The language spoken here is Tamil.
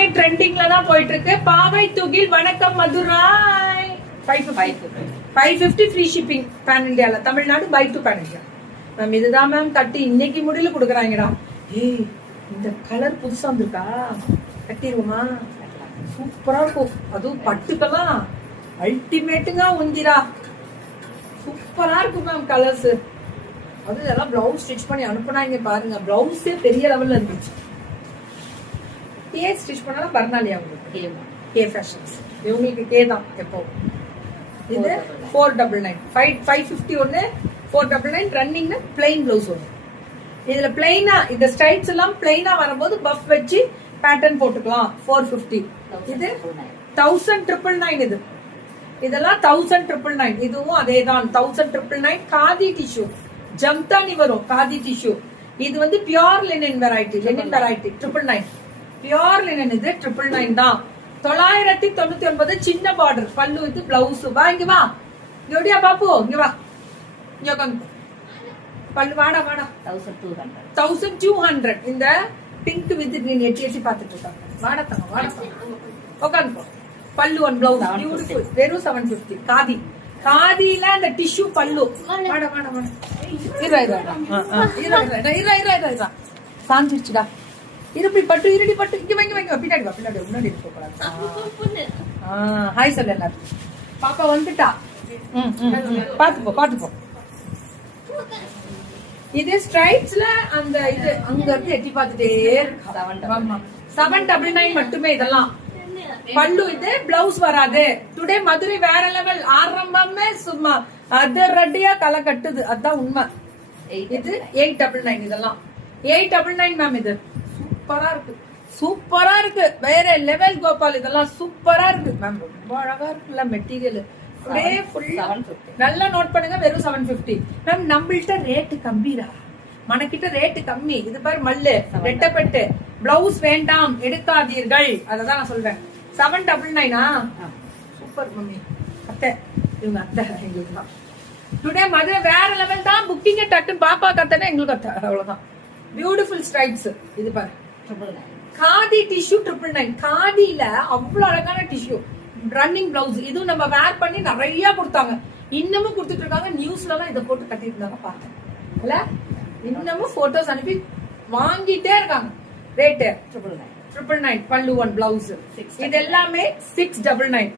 எல்லாமே ட்ரெண்டிங்ல தான் போயிட்டு இருக்கு. பாவை தூகில் வணக்கம் Madurai 550 free shipping pan India. Tamil Nadu பை டு பேன் இண்டியா மேம். இதுதான் மேம் கட்டி இன்னைக்கு முடியல கொடுக்குறாங்கடா. ஏய் இந்த கலர் புதுசா வந்திருக்கா, கட்டிடுவோமா? சூப்பரா இருக்கும். அதுவும் பட்டுக்கெல்லாம் அல்டிமேட்டுங்க உந்திரா. சூப்பரா இருக்கும் மேம் கலர்ஸ். அது இதெல்லாம் பிளவுஸ் ஸ்டிச் பண்ணி அனுப்புனாங்க பாருங்க. பிளவுஸே பெரிய லெவல்ல இருந்துச்சு. கே ஸ்டிச் பண்ணாலும் பர்னாலியா உங்களுக்கு கே ஃபேஷன்ஸ். இவங்களுக்கு கே தான் எப்போ. இது 499 550 ஒன்று 499 ரன்னிங்னு பிளைன் பிளவுஸ் ஒன்று. இதுல பிளைனா இந்த ஸ்டைட்ஸ் எல்லாம் பிளைனா வரும்போது பஃப் வச்சு பேட்டர்ன் போட்டுக்கலாம் 450. இது 1999 இது. இதெல்லாம் 1999. இதுவும் அதேதான் 1999. காதி டிஷ்யூ ஜம்தானி வரும். காதி டிஷ்யூ இது வந்து pure linen variety. Linen variety 999. Pure linen இது 999 தான். 999 சின்ன பார்டர் பல்லு இது பிளவுஸ். வா இங்க வா, இங்கடியா பாப்பு, இங்க வா, இங்க உட்காந்து பல்லு. வாடா வாடா 1200. இந்த பிங்க் வித் கிரீன் எட்டி பாத்துட்டு இருக்காங்க. வாடா தங்க வாடா உட்காந்து. பல்லு ஒன் பிளவுஸ் பியூட்டிஃபுல். வெறும் 750. காதி காதியில அந்த டிஷ்யூ பல்லு. வாடா வாடா வாடா. இரு சாஞ்சிருச்சுடா. இருப்பி பட்டு இருடி பட்டு. இங்க வாங்கி வாங்கி பின்னாடி வா, பின்னாடி முன்னாடி இருக்க. ஹாய் சொல்ல எல்லாரும். பாப்பா வந்துட்டா. பாத்துப்போ பாத்துப்போ. இது ஸ்ட்ரைப்ஸ்ல அந்த இது அங்க இருந்து எட்டி பாத்துட்டே இருக்கு. 799 மட்டுமே. இதெல்லாம் பல்லு. இது பிளவுஸ் வராது. டுடே மதுரை வேற லெவல். ஆரம்பமே சும்மா அது ரெட்டியா களை கட்டுது. அதான் உண்மை. இது 899. இதெல்லாம் 899 மேம். இது சூப்பரா இருக்கு, சூப்பரா இருக்கு. வேற லெவல் கோபால். இதெல்லாம் சூப்பரா இருக்கு மேம். ரொம்ப அழகா இருக்குல்ல மெட்டீரியல். நல்லா நோட் பண்ணுங்க. வெறும் 750 மேம். நம்மள்ட்ட ரேட்டு கம்மிடா, மனக்கிட்ட ரேட்டு கம்மி. இது பாரு மல்லு ரெட்டப்பட்டு பிளவுஸ் வேண்டாம் எடுக்காதீர்கள். அததான் நான் சொல்றேன். 799. Super mummy. அத்தை இவங்க அத்தை எங்களுக்கு தான். டுடே மதுரை வேற லெவல் தான். புக்கிங் டக்குன்னு பாப்பா கத்தனா எங்களுக்கு அத்தை. அவ்வளவுதான். Beautiful stripes. இது பாரு காதி டிஷ்யூ 999. காதியில அவ்வளவு அழகான டிஷ்யூ ரன்னிங் பிளவுஸ். இதுவும் நம்ம வேர் பண்ணி நிறைய கொடுத்தாங்க. இன்னமும் கொடுத்துட்டு இருக்காங்க. நியூஸ்ல எல்லாம் இதை போட்டு கட்டிட்டு இருந்தாங்க பார்த்தேன் இல்ல. இன்னமும் போட்டோஸ் அனுப்பி வாங்கிட்டே இருக்காங்க. ரேட்டு 999. பல்லு ஒன் பிளவுஸ். இது எல்லாமே 699.